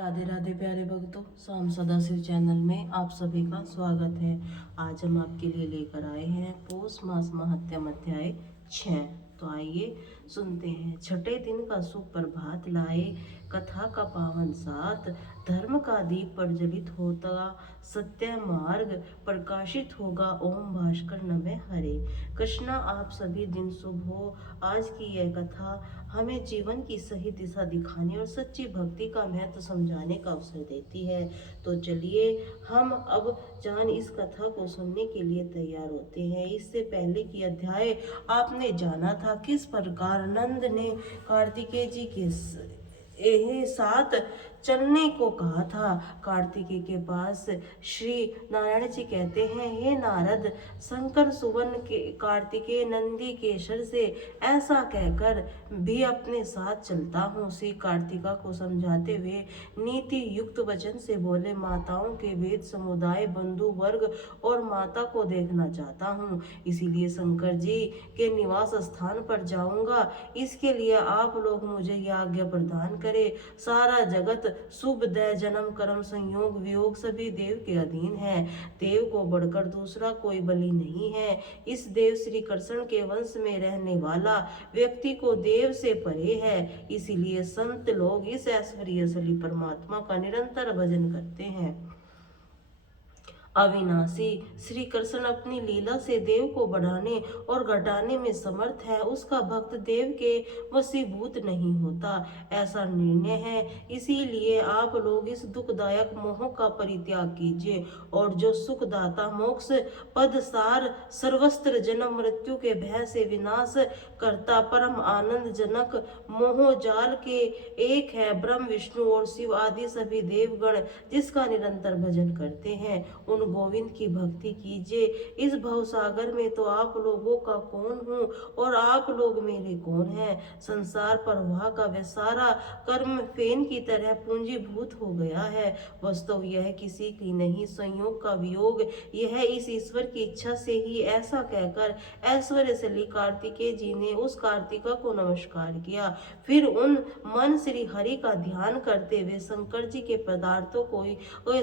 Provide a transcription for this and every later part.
राधे राधे प्यारे भक्तों, शाम सदाशिव चैनल में आप सभी का स्वागत है। आज हम आपके लिए लेकर आए हैं पौष मास महात्म्य अध्याय 6। तो आइए सुनते हैं। छठे दिन का सुप्रभात लाए, कथा का पावन साथ, धर्म का दीप प्रज्वलित होता, सत्य मार्ग प्रकाशित होगा, ओम भास्कर नमः हरे। कृष्णा आप सभी दिन शुभ हो। आज की यह कथा हमें जीवन की सही दिशा दिखाने और सच्ची भक्ति का महत्व समझाने का अवसर देती है। तो चलिए हम अब इस कथा को सुनने के लिए तैयार होते हैं। इससे पहले की अध्याय आपने जाना था किस प्रकार नंद ने कार्तिकेय जी के साथ चलने को कहा था। कार्तिकेय के पास श्री नारायण जी कहते हैं, हे नारद, शंकर सुवन के कार्तिकेय नंदी केशर से ऐसा कहकर भी अपने साथ चलता हूँ। श्री कार्तिका को समझाते हुए नीति युक्त वचन से बोले, माताओं के वेद समुदाय बंधु वर्ग और माता को देखना चाहता हूँ, इसीलिए शंकर जी के निवास स्थान पर जाऊंगा। इसके लिए आप लोग मुझे यह आज्ञा प्रदान करें। सारा जगत शुभ दय जन्म कर्म संयोग वियोग सभी देव के अधीन है। देव को बढ़कर दूसरा कोई बलि नहीं है। इस देव श्री कृष्ण के वंश में रहने वाला व्यक्ति को देव से परे है। इसीलिए संत लोग इस ऐश्वर्यशाली परमात्मा का निरंतर भजन करते हैं। अविनाशी श्री कृष्ण अपनी लीला से देव को बढ़ाने और घटाने में समर्थ है। उसका भक्त देव के वशीभूत नहीं होता, ऐसा निर्णय है। इसीलिए आप लोग इस दुखदायक मोह का परित्याग कीजिए और जो सुखदाता मोक्ष पद सार सर्वस्त्र जन्म मृत्यु के भय से विनाश करता परम आनंद जनक मोह जाल के एक है, ब्रह्म विष्णु और शिव आदि सभी देवगण जिसका निरंतर भजन करते हैं, उन गोविंद की भक्ति कीजिए। इस भवसागर में तो आप लोगों का कौन हूँ और आप लोग मेरे कौन हैं। संसार प्रवाह का वह सारा कर्म फेन की तरह पूंजीभूत हो गया है। वास्तव यह किसी की नहीं, संयोग का वियोग यह इस ईश्वर की इच्छा से ही। ऐसा कहकर ऐश्वर्यशाली कार्तिकेय जी ने उस कार्तिका को नमस्कार किया। फिर उन मन श्री हरि का ध्यान करते हुए शंकर जी के पदार्थों को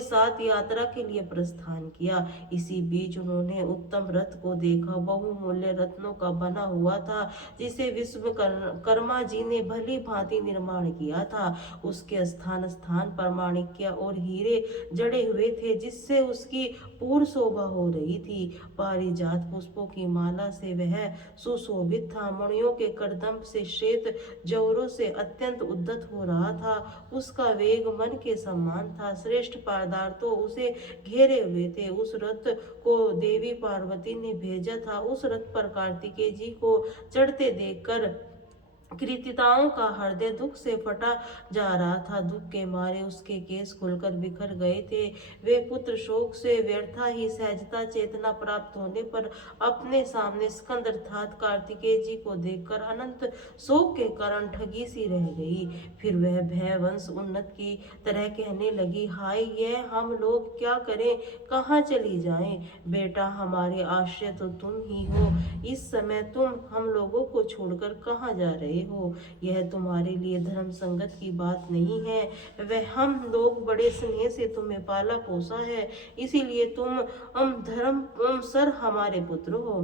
साथ यात्रा के लिए प्रस्थान किया। इसी बीच उन्होंने उत्तम रथ को देखा। बहुमूल्य रत्नों का बना हुआ था, जिसे विश्वकर्मा जी ने भली भांति निर्माण किया था। उसके स्थान स्थान पर माणिक्य और हीरे जड़े हुए थे, जिससे उसकी पूर्ण शोभा हो रही थी। पारिजात पुष्पों की माला से वह सुशोभित था। मणियों के करदम्ब से श्वेत जौहरों से अत्यंत उद्यत हो रहा था। उसका वेग मन के समान था। श्रेष्ठ पदार्थों उसे घेरे हुए थे। उस रथ को देवी पार्वती ने भेजा था। उस रथ पर कार्तिकेय जी को चढ़ते देखकर कृतिताओं का हृदय दुख से फटा जा रहा था। दुख के मारे उसके केस खुलकर बिखर गए थे। वे पुत्र शोक से व्यर्था ही सहजता चेतना प्राप्त होने पर अपने सामने स्कंद अर्थात कार्तिकेय जी को देखकर अनंत शोक के कारण ठगी सी रह गई। फिर वह भयवंश उन्नत की तरह कहने लगी, हाय, यह हम लोग क्या करें, कहाँ चली जाएं। बेटा, हमारे आश्रय तो तुम ही हो। इस समय तुम हम लोगों को छोड़कर कहाँ जा रहे हो। यह तुम्हारे लिए धर्म संगत की बात नहीं है। वह हम लोग बड़े स्नेह से तुम्हें पाला पोसा है, इसीलिए तुम धर्म सर हमारे पुत्र हो।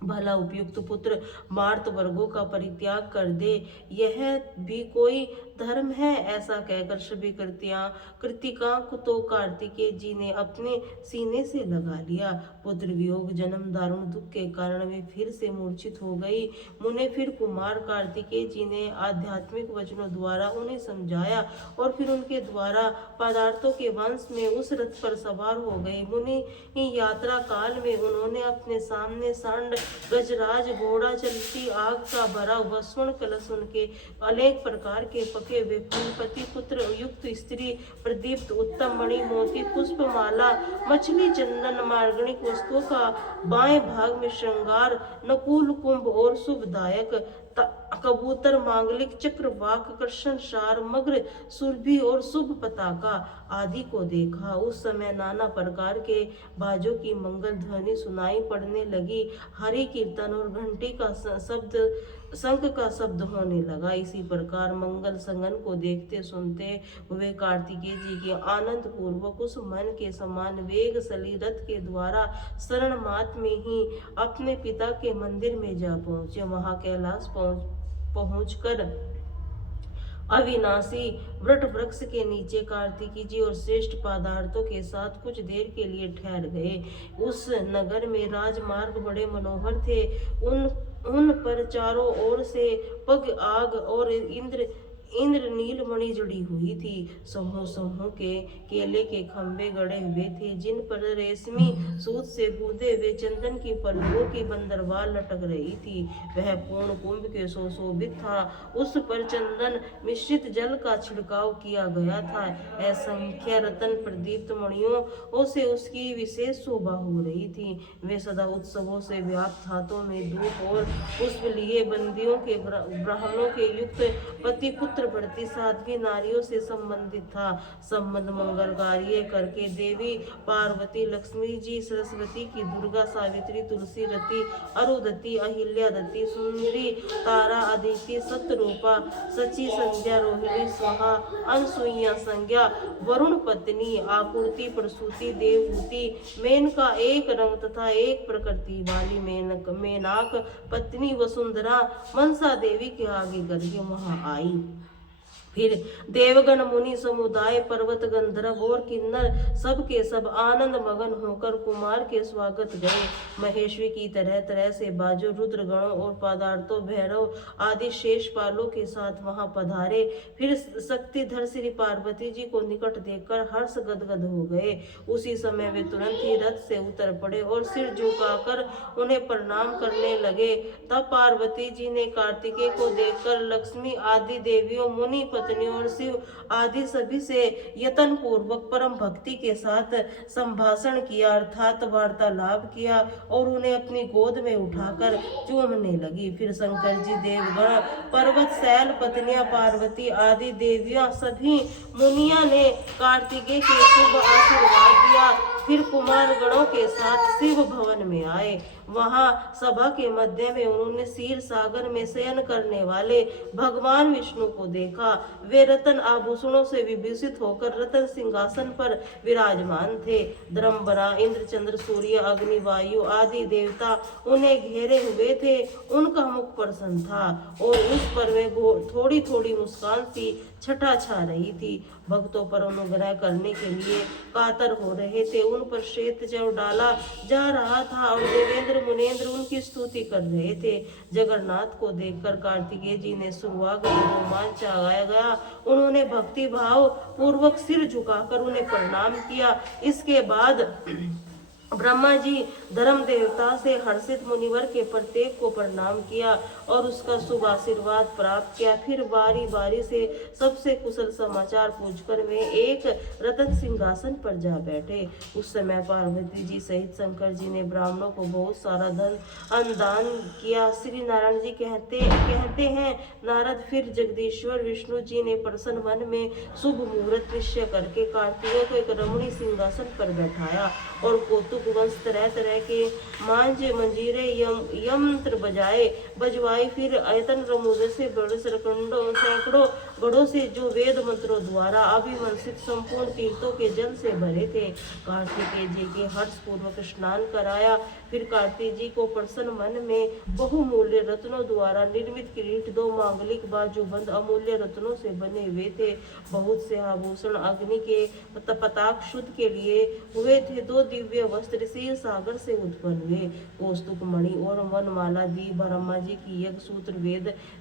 भला उपयुक्त पुत्र मार्त वर्गों का परित्याग कर दे, यह भी कोई धर्म है। ऐसा कहकर सभी कृतिका को तो कार्तिकेय जी ने अपने सीने से लगा लिया। पुत्र वियोग जन्म दारुण दुख के कारण वे फिर से मूर्छित हो गई। मुने फिर कुमार कार्तिकेय जी ने आध्यात्मिक वचनों द्वारा उन्हें समझाया और फिर उनके द्वारा पदार्थों के वंश में उस रथ पर सवार हो गए। मुनि यात्रा काल में उन्होंने अपने सामने सांड गजराज घोड़ा चलती आग का भरा हुआ स्वर्ण कलश, उनके अनेक प्रकार के पके हुए फल, पति पुत्र युक्त स्त्री, प्रदीप्त उत्तम मणि मोती पुष्प माला, मछली चंदन मार्गणिक वस्तुओं का बाएं भाग में श्रृंगार, नकुल कुंभ और शुभदायक कबूतर, मांगलिक चक्र, वाक, कृष्ण सार, मग्र, सुरभि और शुभ पताका आदि को देखा। उस समय नाना प्रकार के बाजों की मंगल ध्वनि सुनाई पड़ने लगी। हरि कीर्तन और घंटी का शब्द शंख का शब्द होने लगा। इसी प्रकार मंगल संगन को देखते सुनते हुए कार्तिकेय जी के आनंद पूर्वक उस मन के समान वेगशाली रथ के द्वारा शरण मात्र में ही अपने पिता के मंदिर में जा पहुंचे। वहां कैलाश पहुंचकर अविनाशी वट वृक्ष के नीचे कार्तिकी जी और श्रेष्ठ पदार्थों के साथ कुछ देर के लिए ठहर गए। उस नगर में राजमार्ग बड़े मनोहर थे। उन उन पर चारों ओर से पग आग और इंद्र नीलमणि जुड़ी हुई थी। समूह समूह के केले के खंभे गड़े हुए थे, जिन पर रेशमी सूत से गूंदे हुए चंदन की पल्लुओं की बंदरवाल लटक रही थी। वह पूर्ण कुंभ के सुशोभित था। उस पर चंदन मिश्रित जल का छिड़काव किया गया था। असंख्य रतन प्रदीप्त मणियों से उसकी विशेष शोभा हो रही थी। वे सदा उत्सवों से व्याप्त, हाथों में धूप और पुष्प लिए बंदियों के ब्राह्मणों के युक्त पति पुत्र बढ़ती साध्वी नारियों से संबंधित था। संबंध मंगल कार्य करके देवी पार्वती, लक्ष्मी जी, सरस्वती की, दुर्गा, सावित्री, तुलसी, रति, अरुधति, अहिल्या दत्ती, सुंदरी, तारा, अदिति, सत्यरूपा, सची, संध्या, रोहिणी, स्वाहा, अनसुईया, संज्ञा, वरुण पत्नी, आकृति, प्रसूति, देवहूति, मेनका एक रंग तथा एक प्रकृति वाली मेनाक पत्नी वसुंधरा मनसा देवी के आगे करके वहां आई। फिर देवगण, मुनि समुदाय, पर्वत, गंधर्व और किन्नर सब के सब आनंद मगन होकर कुमार के स्वागत गए। महेश्वरी की तरह तरह से बाजो रुद्र गणों और पदार्थों, भैरव आदि शेष पालों के साथ वहां पधारे। फिर शक्तिधर श्री पार्वती जी को निकट देखकर हर्ष गदगद हो गए। उसी समय वे तुरंत ही रथ से उतर पड़े और सिर झुकाकर उन्हें प्रणाम करने लगे। तब पार्वती जी ने कार्तिकेय को देखकर लक्ष्मी आदि देवियों, मुनि पत्नियों और शिव आदि सभी से यत्न पूर्वक परम भक्ति के साथ संभाषण किया, अर्थात वार्तालाप किया और उन्हें अपनी गोद में उठाकर चूमने लगी। फिर शंकर जी, देवगण, पर्वत, शैल पत्नियां, पार्वती आदि देवियां, सभी मुनिया ने कार्तिकेय के शुभ आशीर्वाद दिया। फिर कुमार गणों के साथ शिव भवन में आए। वहां सभा के मध्य में उन्होंने क्षीर सागर में शयन करने वाले भगवान विष्णु को देखा। वे रतन आभूषणों से विभूषित होकर रतन सिंहासन पर विराजमान थे। धर्मबरा, इंद्र, चंद्र, सूर्य, अग्नि, वायु आदि देवता उन्हें घेरे हुए थे। उनका मुख प्रसन्न था और उस पर वे थोड़ी थोड़ी मुस्कान सी छटा छा रही थी। भक्तों पर अनुग्रह करने के लिए कातर हो रहे थे। उन पर श्वेत जव डाला जा रहा था और देवेंद्र मुनेन्द्र उनकी स्तुति कर रहे थे। जगन्नाथ को देखकर कार्तिकेय जी ने शुरुआत रोमांच आया गया। उन्होंने भक्ति भाव पूर्वक सिर झुकाकर उन्हें प्रणाम किया। इसके बाद ब्रह्मा जी धर्म देवता से हर्षित मुनिवर के प्रत्येक को प्रणाम किया और उसका शुभ आशीर्वाद प्राप्त किया। फिर बारी बारी से सबसे कुशल समाचार पूछकर वे एक रतन सिंहासन पर जा बैठे। उस समय पार्वती जी सहित शंकर जी ने ब्राह्मणों को बहुत सारा धन अनुदान किया। श्री नारायण जी कहते हैं, नारद, फिर जगदीश्वर विष्णु जी ने प्रसन्न मन में शुभ मुहूर्त निश्चय करके कार्तिकेय को एक रमणीय सिंहासन पर बैठाया और कौतुक वंश तरह तरह के मांझ, मंजीरे, यंत्र बजवाए। फिर अयतन रमुद्र से बड़े सैकड़ों गढ़ों से जो वेद मंत्रों द्वारा अभिमंत्रित संपूर्ण तीर्थों के जल से भरे थे, कार्तिकेय जी के हर्ष पूर्वक स्नान कराया। फिर कार्तिक जी को प्रसन्न मन में बहुमूल्य रत्नों द्वारा निर्मित किरीट, 2 मांगलिक बाजूबंद अमूल्य रत्नों से बने हुए थे। बहुत से आभूषण अग्नि के पताक शुद्ध के लिए हुए थे। 2 दिव्य वस्त्र क्षीर सागर से उत्पन्न हुए। कौस्तुभ मणि और वनमाला दी। ब्रह्मा जी की यज्ञ सूत्र,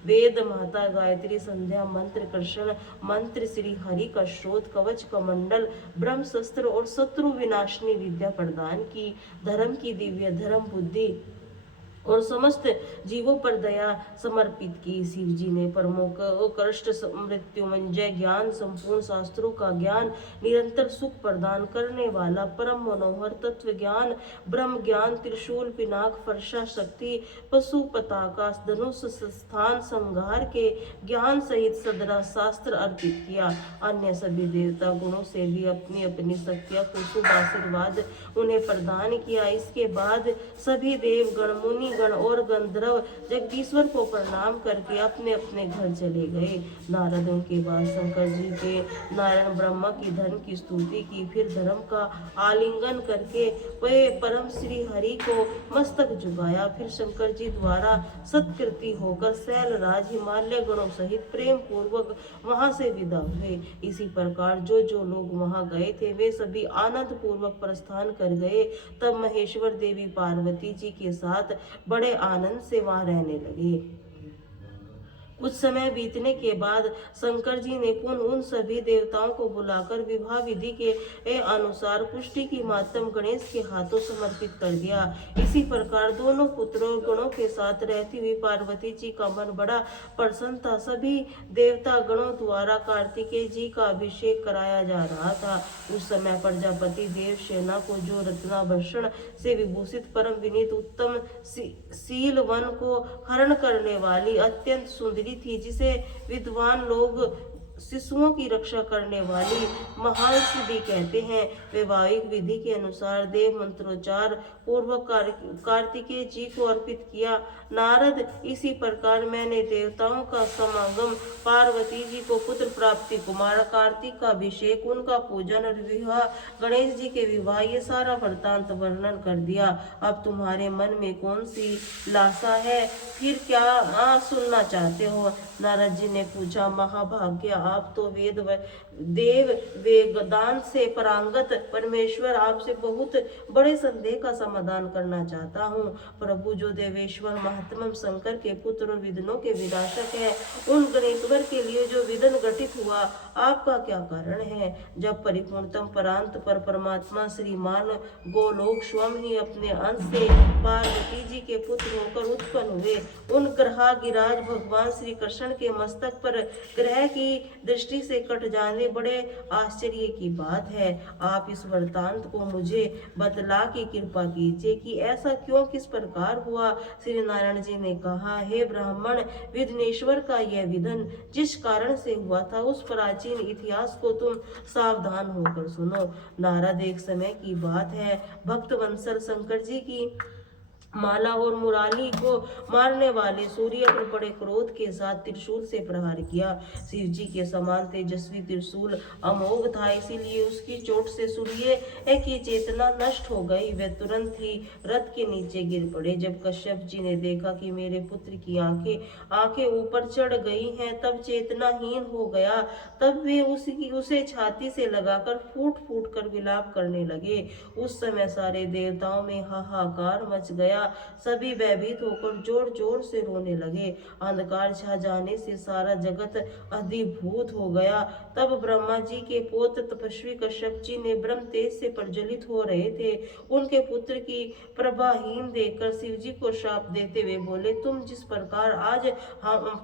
वेद माता गायत्री, संध्या मंत्र, कृष्ण मंत्र, श्री हरि का स्रोत, कवच, कमंडल, ब्रह्म शस्त्र और शत्रु विनाशनी विद्या प्रदान की। धर्म की दिव्य धर्म बुद्धि और समस्त जीवों पर दया समर्पित की। शिव जी ने परमोक कष्ट, मृत्युंजय ज्ञान, संपूर्ण शास्त्रों का ज्ञान, निरंतर सुख प्रदान करने वाला परम मनोहर तत्व ज्ञान, ब्रह्म ज्ञान, त्रिशूल, पिनाक, फरसा शक्ति, पशु पताका, धनुष, स्थान संहार के ज्ञान सहित सदरा शास्त्र अर्पित किया। अन्य सभी देवता गुणों से भी अपनी अपनी शक्तियां को शुभ आशीर्वाद उन्हें प्रदान किया। इसके बाद सभी देव गण, मुनि देवगण और गंधर्व जगदीश्वर को प्रणाम करके अपने अपने घर चले गए। नारदों के बाद शंकर जी के नारायण ब्रह्मा की धर्म की स्तुति की, फिर धर्म का आलिंगन करके वे परम श्री हरि को मस्तक झुकाया। फिर शंकर जी द्वारा सत्कृति होकर शैलराज हिमालय गणों सहित प्रेम पूर्वक वहां से विदा हुए। इसी प्रकार जो जो लोग वहां गए थे वे सभी आनंद पूर्वक प्रस्थान कर गए। तब महेश्वर देवी पार्वती जी के साथ बड़े आनंद से वहां रहने लगे। कुछ समय बीतने के बाद शंकर जी ने पुनः उन सभी देवताओं को बुलाकर विवाह विधि के अनुसार पुष्टि की मातम गणेश के हाथों समर्पित कर दिया। इसी प्रकार दोनों पुत्रों गणों के साथ रहती हुई पार्वती जी का मन बड़ा प्रसन्न था। सभी देवता गणों द्वारा कार्तिकेय जी का अभिषेक कराया जा रहा था। उस समय प्रजापति देव सेना को, जो रत्नाभूषण से विभूषित परम विनीत उत्तम शीलवन को हरण करने वाली अत्यंत सुंदरी थी, जिसे विद्वान लोग शिशुओं की रक्षा करने वाली महान सिद्धि कहते हैं, वैवाहिक विधि के अनुसार देव मंत्रोच्चार पूर्वक कार्तिकेय जी को अर्पित किया। नारद, इसी प्रकार मैंने देवताओं का समागम, पार्वती जी को पुत्र प्राप्ति, कुमार कार्तिक का अभिषेक, उनका पूजन और विवाह, गणेश जी के विवाह, ये सारा वृत्तांत वर्णन कर दिया। अब तुम्हारे मन में कौन सी लालसा है, फिर क्या सुनना चाहते हो? नारद जी ने पूछा, महाभाग्य, आप तो देव वेदांत से पारंगत परमेश्वर, आपसे बहुत बड़े संदेह का समाधान करना चाहता हूँ। प्रभु, जो देवेश्वर महात्मा शंकर के पुत्र और विघ्नों के विनाशक है, उन गणेश्वर के लिए जो विघ्न घटित हुआ, आपका क्या कारण है? जब परिपूर्णतम परांत पर परमात्मा श्रीमान गोलोक स्वयं ही अपने अंश से पार्वती जी के पुत्र होकर उत्पन्न हुए, उन ग्रह गिराज भगवान श्री कृष्ण के मस्तक पर ग्रह की दृष्टि से कट जाने बड़े आश्चर्य की बात है। आप इस वृत्तांत को मुझे बतला के कृपा कीजिए कि ऐसा क्यों, किस प्रकार हुआ। श्री नारायण जी ने कहा, हे ब्राह्मण, विघ्नेश्वर का यह विघ्न जिस कारण से हुआ था, उस प्राचीन इतिहास को तुम सावधान होकर सुनो। नारद, एक समय की बात है, भक्त वंशल शंकर जी की माला और मुराली को मारने वाले सूर्य पर बड़े क्रोध के साथ त्रिशूल से प्रहार किया। शिव जी के समान तेजस्वी त्रिशूल अमोघ था, इसीलिए उसकी चोट से सूर्य की चेतना नष्ट हो गई। वे तुरंत ही रथ के नीचे गिर पड़े। जब कश्यप जी ने देखा कि मेरे पुत्र की आंखें ऊपर चढ़ गई हैं, तब चेतनाहीन हो गया। तब वे उसे छाती से लगाकर फूट फूट कर विलाप करने लगे। उस समय सारे देवताओं में हाहाकार मच गया। सभी भयभीत होकर जोर जोर से रोने लगे। अंधकार छा जाने से सारा जगत अधिभूत हो गया। तब ब्रह्मा जी के पौत्र तपस्वी कश्यप जी ने ब्रह्म तेज से प्रज्वलित हो रहे थे, उनके पुत्र की प्रभाहीन देखकर शिव जी को शाप देते हुए बोले, तुम जिस प्रकार आज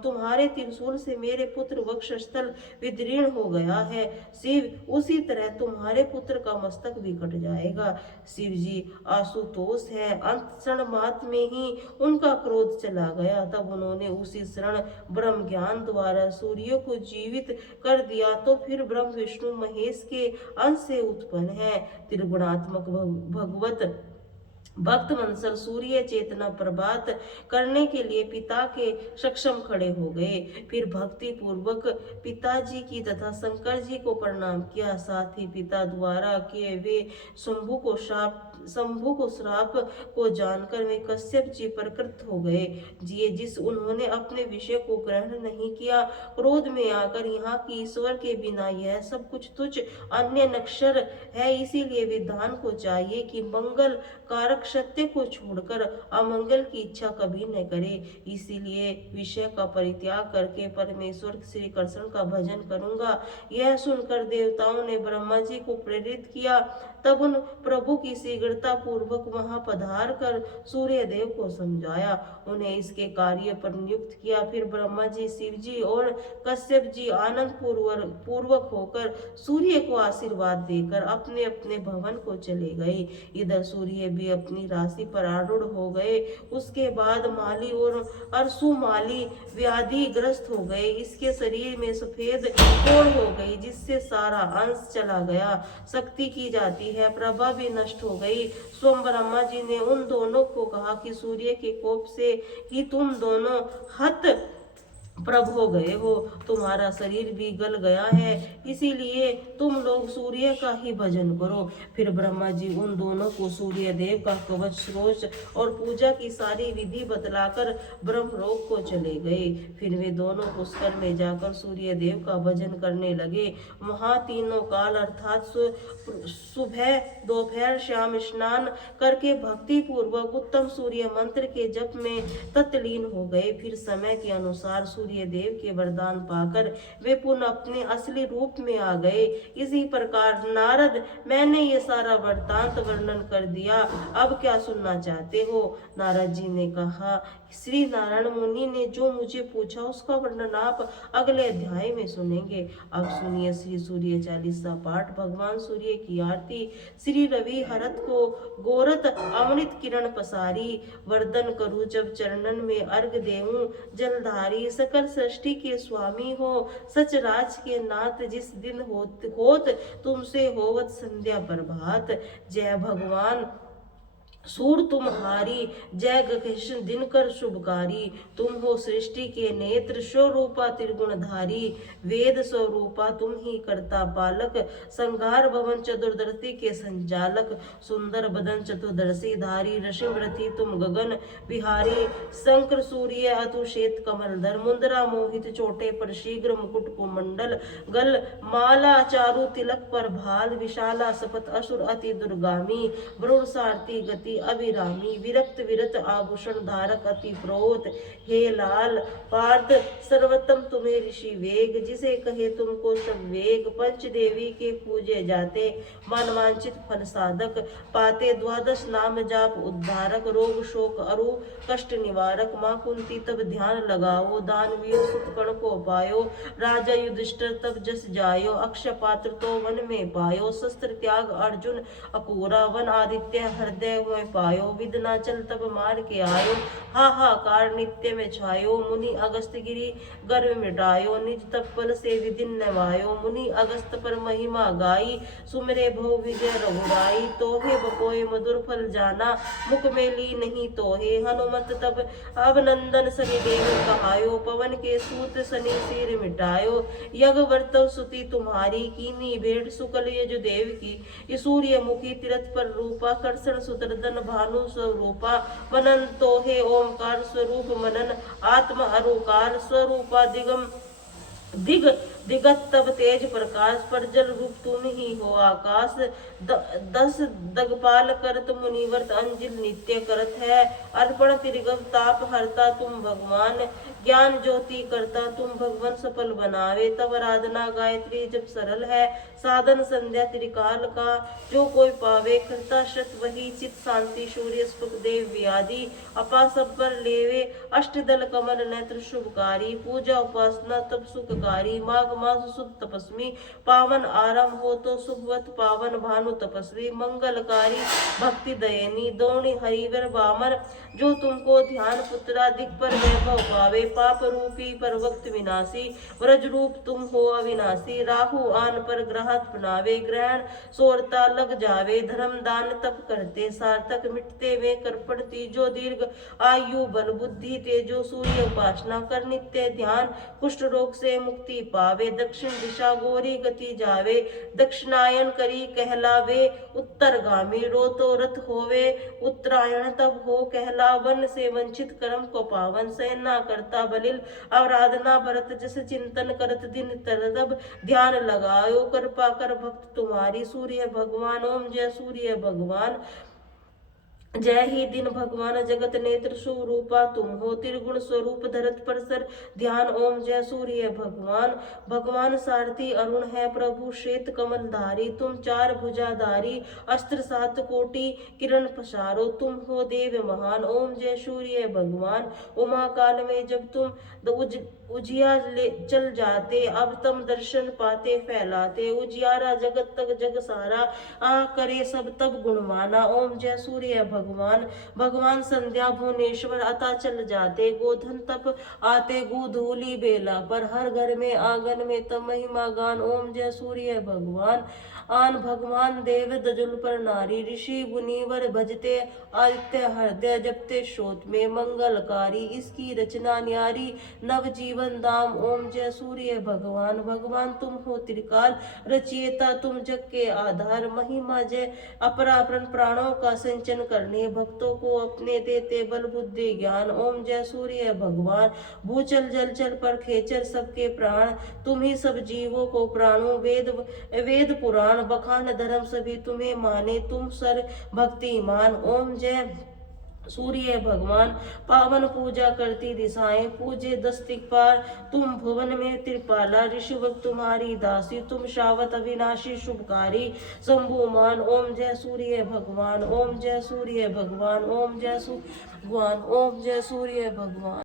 तुम्हारे त्रिशूल से मेरे पुत्र वक्षस्थल विदीर्ण हो गया है, शिव, उसी तरह तुम्हारे पुत्र का मस्तक भी कट जाएगा। शिव जी आशुतोष है। अंत मात्र में ही उनका क्रोध चला गया। तब उन्होंने उसी क्षण ब्रह्म ज्ञान द्वारा सूर्य को जीवित कर दिया। तो फिर ब्रह्म विष्णु महेश के अंश से उत्पन्न है। त्रिगुणात्मक भगवत भक्त वंशल सूर्य चेतना प्रभात करने के लिए पिता के सक्षम खड़े हो गए। फिर भक्ति पूर्वक पिताजी की तथा शंकर जी को प्रणाम किया। साथ ही पिता द्वारा किए वे शंभु को श्राप को जानकर वे कश्यप जी प्रकृत हो गए। जिस उन्होंने अपने विषय को ग्रहण नहीं किया, क्रोध में आकर यहाँ की ईश्वर के बिना यह सब कुछ तुच्छ अन्य नक्षर है। इसीलिए विद्वान को चाहिए कि मंगल कारक सत्य को छोड़कर अमंगल की इच्छा कभी न करे। इसीलिए विषय का परित्याग करके परमेश्वर श्री कृष्ण का भजन करूंगा। यह सुनकर देवताओं ने ब्रह्मा जी को प्रेरित किया। तब उन प्रभु की शीघ्रता पूर्वक वहां पधार कर सूर्य देव को समझाया, उन्हें इसके कार्य पर नियुक्त किया। फिर ब्रह्मा जी, शिव जी और कश्यप जी आनंद पूर्वक होकर सूर्य को आशीर्वाद देकर अपने अपने भवन को चले गए। इधर सूर्य भी अपनी राशि पर आरूढ़ हो गए। उसके बाद माली और अर्सुमाली व्याधि ग्रस्त हो गए। इसके शरीर में सफेद कोढ़ हो गई, जिससे सारा अंश चला गया। शक्ति की जाती है, प्रभा भी नष्ट हो गई। स्वयं ब्रह्मा जी ने उन दोनों को कहा कि सूर्य के कोप से ही तुम दोनों हत प्रभ हो गए हो, तुम्हारा शरीर भी गल गया है, इसीलिए तुम लोग सूर्य का ही भजन करो। फिर ब्रह्मा जी उन दोनों को सूर्य देव का कवच श्रोच और पूजा की सारी विधि बतलाकर ब्रह्मलोक को चले गए। फिर वे दोनों पुष्कर में जाकर सूर्य देव का भजन करने लगे। वहां तीनों काल अर्थात सुबह, दोपहर, शाम स्नान करके भक्ति पूर्वक उत्तम सूर्य मंत्र के जप में तत्लीन हो गए। फिर समय के अनुसार सूर्य देव के वरदान पाकर वे पुनः अपने असली रूप में आ गए। इसी प्रकार नारद, मैंने ये सारा वृत्तांत वर्णन कर दिया, अब क्या सुनना चाहते हो? नारद जी ने कहा, श्री नारायण मुनि ने जो मुझे पूछा उसका वर्णन आप अगले अध्याय में सुनेंगे। अब सुनिए श्री सूर्य चालीसा पाठ। भगवान सूर्य की आरती। श्री रवि हरत को गोरत अमृत किरण पसारी, वरदन करूं जब चरणन में अर्घ देऊं, जलधारी सकल सृष्टि के स्वामी हो, सच राज के नाथ जिस दिन होत तुमसे होवत संध्या प्रभात। जय भगवान सूर तुम्हारी, जय गगेश दिनकर शुभकारी, तुम हो सृष्टि के नेत्र, स्वरूपा त्रिगुणधारी, वेद स्वरूपा तुम ही करता पालक, संघार भवन चतुर्दशी के संचालक, सुंदर बदन चतुर्दशी धारी, ऋषिव्रति तुम गगन विहारी, शंकर सूर्य अतु श्वेत कमलधर, मुद्रा मोहित चोटे पर शीघ्र मुकुट कुमंडल, गल माला चारु तिलक पर भाल, विशाला सपत असुर अति दुर्गामी, वरुण सारथी गति अभिरामी, विरक्त विरत आभूषण धारक अति प्रोत, हे लाल पार्थ सर्वोत्तम तुम्हें ऋषि वेग, जिसे कहे तुमको सब वेग, पंच देवी के पूजे जाते, मन वांछित फल साधक, पाते द्वादश नाम जाप उद्धारक, रोग शोक अरु कष्ट निवारक, माँ कुंती तब ध्यान लगाओ, दानवीर सुतकर्ण को पायो, राजा युधिष्ठिर तब जस जायो, अक्षय पात्र तो वन में पायो, शस्त्र त्याग अर्जुन अपूरा, वन आदित्य हृदय में पायो, विदनाचल तब मार के आयो, हाहाकार नित्य में छायो, मुनि अगस्त गिरी गर्व मिटायो, निज तत्पल से विदिन नवायो, मुनि अगस्त पर महिमा गाई, सुमरे भव विजय रघुराई, तोहे बकोय मधुर फल जाना, मुख में ली नहीं तोहे, हनुमत तब अभिनंदन शनिदेव कहायो, पवन के सूत शनि सिर मिटायो, यज्ञ वर्तव सुति तुम्हारी, कीनी भेंट सुकल यजुदेव की, सूर्य मुखी तीरथ पर रूपा, कर्षण सुतर्दन भानु स्वरूपा, मनन तोहे ओमकार स्वरूप मनन, आत्म अरुकार स्वरूपा, दिगत तब तेज प्रकाश, पर जल रूप तुम ही हो आकाश, दस दगपाल करत मुनिवर्त अंजिल नित्य करत है, अर्पण त्रिगव ताप हरता तुम भगवान, ज्ञान ज्योति करता तुम भगवान, सफल बनावे तब आराधना गायत्री जब सरल है, साधन संध्या त्रिकाल का जो कोई पावे, करता शत वही चित शांति, सूर्य स्पुक देव व्याधि, अपा सब पर लेवे, अष्टदल कमल नेत्र शुभकारी, पूजा उपासना तब सुखकारी, माघ मास शुभ तपस्वी, पावन आरंभ हो तो सुभवत पावन भानु तपस्वी, मंगलकारी भक्ति दयनी, दोणी हरिवर बामर, जो तुमको ध्यान पुत्रादिक पर वैभव पावे, पाप रूपी पर वक्त विनाशी, व्रज रूप तुम हो अविनाशी, राहु आन पर ग्रहत बनावे, ग्रहण सोरता लग जावे, धर्म दान तप करते सार्थक, मिटते वे करपट तीजो, दीर्घ आयु बल बुद्धि तेजो, सूर्य उपासना कर नित्य ध्यान, कुष्ठ रोग से मुक्ति पावे, दक्षिण दिशा गोरी गति जावे, दक्षिणायन करी कहलावे, उत्तरगामी रो तो रथ होवे, उत्तरायण तब हो कहला, वन से वंचित कर्म को पावन, सेना करता बलिल आराधना भरत, जस चिंतन करत दिन तब ध्यान लगायो, कृपा कर भक्त तुम्हारी, सूर्य भगवान ओम जय सूर्य भगवान, जय ही दिन भगवान जगत नेत्र स्वरूपा तुम हो, त्रिगुण स्वरूप धरत पर सर ध्यान, ओम जय सूर्य भगवान, भगवान सारथी अरुण है प्रभु श्वेत कमल धारी, तुम चार भुजाधारी, अस्त्र सात कोटि किरण पसारो, तुम हो देव महान, ओम जय सूर्य भगवान, उमा काल में जब तुम उजिया ले चल जाते, अब तम दर्शन पाते फैलाते, उजियारा जगत तक जग सारा, आ करे सब तब गुणवाना, ओम जय सूर्य भगवान, भगवान संध्या भुवनेश्वर अता चल जाते, गोधन तप आते गोधूली बेला पर, हर घर में आंगन में तब महिमा गान, ओम जय सूर्य भगवान, आन भगवान देव दजुल पर नारी, ऋषि मुनिवर भजते आदित्य हृदय, जपते श्रोत में मंगलकारी, इसकी रचना न्यारी नव जीवन दाम। ओम जय सूर्य भगवान, भगवान तुम हो त्रिकाल रचयिता, तुम जग के आधार, महिमा जय अपरापरण, प्राणों का सिंचन करने, भक्तों को अपने देते बल बुद्धि ज्ञान। ओम जय सूर्य भगवान, भूचल जल चल पर खेचर सबके प्राण, तुम ही सब जीवों को प्राणों, वेद वेद पुराण बखान धर्म सभी तुम्हें माने, तुम सर भक्तिमान। ओम जय सूर्य भगवान, पावन पूजा करती दिशाएं, पूजे दस दिक्पाल, तुम भुवन में त्रिपाला, ऋषिवक तुम्हारी दासी, तुम शावत अविनाशी शुभकारी शंभुमान। ओम जय सूर्य भगवान, ओम जय सूर्य भगवान, ओम जय सूर्य भगवान, ओम जय सूर्य भगवान।